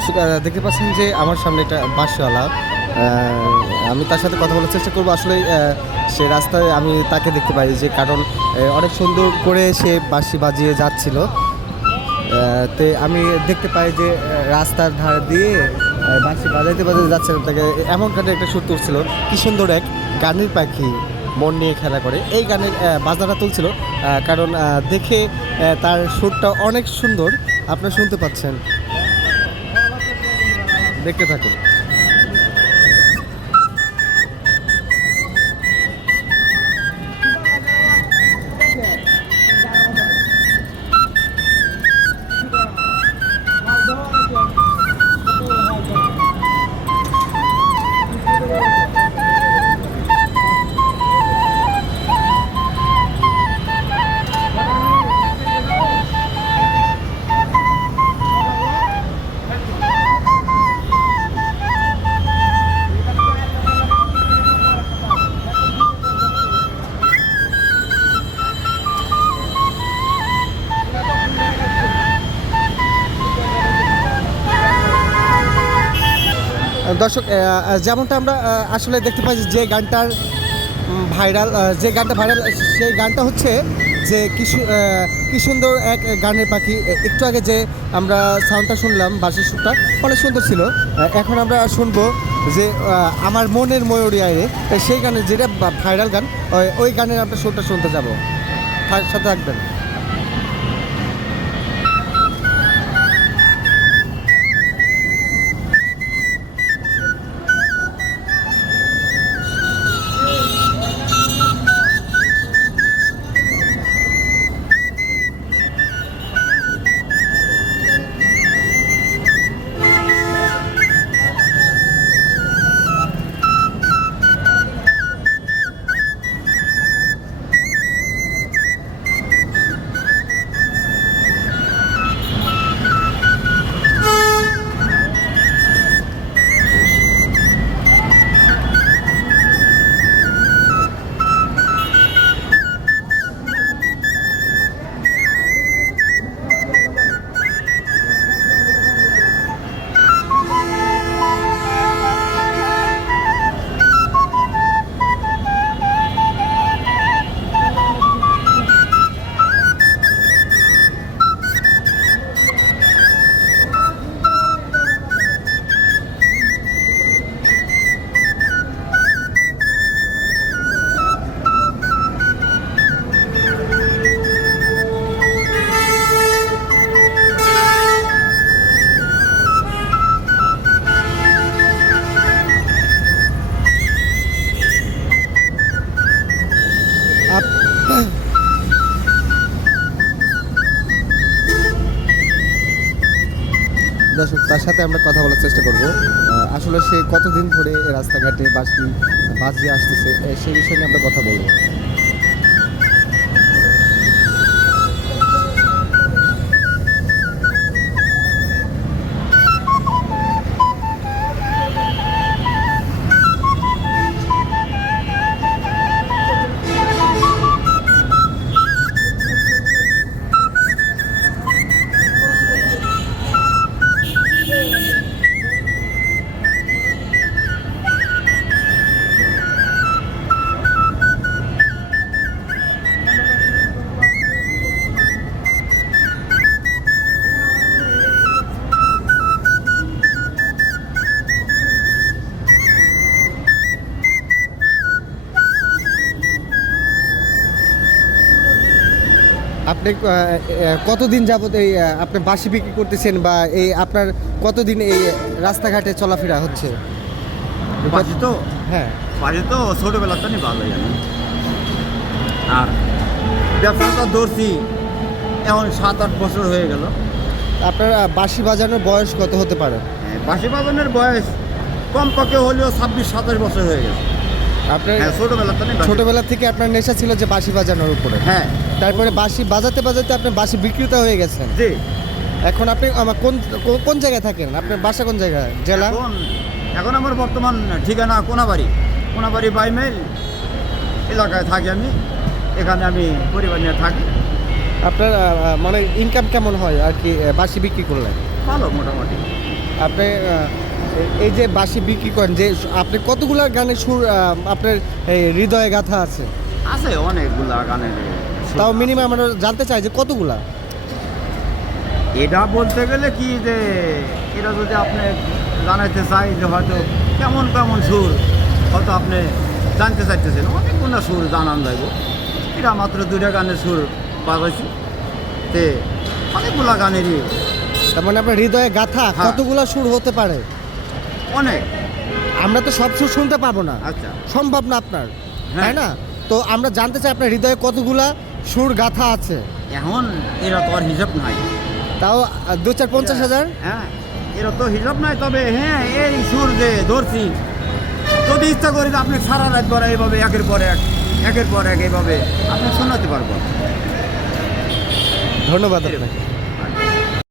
দর্শক দেখতে পাচ্ছেন যে আমার সামনে একটা বাসওয়ালা আমি তার সাথে কথা বলার চেষ্টা করব। আসলে সে রাস্তায় আমি তাকে দেখতে পাই যে, কারণ অনেক সুন্দর করে সে বাঁশি বাজিয়ে যাচ্ছিল। তে আমি দেখতে পাই যে রাস্তার ধার দিয়ে বাঁশি বাজাইতে বাজাইতে যাচ্ছিল তাকে এমন কাটে একটা সুর তুলছিল, কি সুন্দর এক গানের পাখি মন নিয়ে খেলা করে। এই গানের বাজনাটা তুলছিল কারণ দেখে তার সুরটা অনেক সুন্দর। আপনারা শুনতে পাচ্ছেন। দেখতে থাকুন। দর্শক যেমনটা আমরা আসলে দেখতে পাই যে গানটার ভাইরাল যে গানটা ভাইরাল, সেই গানটা হচ্ছে যে কি সুন্দর এক গানের পাখি। একটু আগে যে আমরা সাউন্ডটা শুনলাম বাসির সুরটা, অনেক সুন্দর ছিল। এখন আমরা শুনব যে আমার মনের ময়ূরী আইরে, সেই গানের, যেটা ভাইরাল গান, ওই গানের আমরা সুরটা শুনতে যাব। সাথে থাকবেন। দর্শক, তার সাথে আমরা কথা বলার চেষ্টা করব। আসলে সে কতদিন ধরে রাস্তাঘাটে বাসি দিয়ে আসতেছে সেই বিষয়ে নিয়ে আমরা কথা বলব। আপনি কতদিন যাবত এই আপনি বাসি বিক্রি করতেছেন বা এই আপনার কতদিন এই রাস্তাঘাটে চলাফেরা হচ্ছে? বাজি তো? হ্যাঁ। বাজি তো ছোটোবেলাতে নি ভালো জানি। আর ব্যবসাটা ধরছি এখন সাত আট বছর হয়ে গেল। আপনার বাঁশি বাজানোর বয়স কত হতে পারে? হ্যাঁ, বাঁশি বাজানের বয়স কমপক্ষে হলেও ছাব্বিশ সাতাশ বছর হয়ে গেছে। আপনার হ্যাঁ ছোটবেলা থেকে আপনার নেশা ছিল যে বাঁশি বাজানোর উপরে। হ্যাঁ। তারপরে বাঁশি বাজাতে বাজাতে আপনি বাঁশি বিক্রেতা হয়ে গেছেন। জি। এখন আপনি আমার কোন কোন জায়গায় থাকেন? আপনার বাসা কোন জায়গায় জেলা? এখন এখন আমার বর্তমান ঠিকানা কোনাবাড়ি। কোনাবাড়ি বাইমেল এলাকায় থাকি আমি। এখানে আমি পরিবার নিয়ে থাকি। আপনার আহ, মানে ইনকাম কেমন হয় আর কি আহ, বাঁশি বিক্রি করলে? ভালো মোটামুটি। আপনি আহ, এই যে বাঁশি বিক্রি করেন যে আপনি কতগুলো গানের সুর আপনার এই হৃদয়ে গাথা আছে? আছে অনেকগুলা গানের তাও মিনিমাম আমরা জানতে চাই যে কতগুলা? এটা বলতে গেলে কি যে এটা যদি আপনি জানাইতে চাই যে হয়তো কেমন কেমন সুর হয়তো আপনি জানতে চাইতেছেন অনেকগুলো সুর জানান যাইব। এটা মাত্র দুইটা গানের সুর বাজাইছি। তে অনেকগুলা গানেরই তার মানে আপনার হৃদয়ে গাথা হ্যাঁ। কতগুলা সুর হতে পারে? অনেক। আমরা তো সব সুর শুনতে পাবো না। আচ্ছা। সম্ভব না আপনার হ্যাঁ। তাই না? তো আমরা জানতে চাই আপনার হৃদয়ে কতগুলা সুর গাথা আছে? এখন এরা তো আর হিসাব নাই। তাও দু চার পঞ্চাশ হাজার? হ্যাঁ এরা তো হিসাব নাই তবে হ্যাঁ এই সুর যে ধরছি যদি ইচ্ছা করি আপনি সারা রাত পরে এইভাবে একের পর এক একের পর এক এইভাবে আপনি শোনাতে পারব ধন্যবাদ আপনাকে।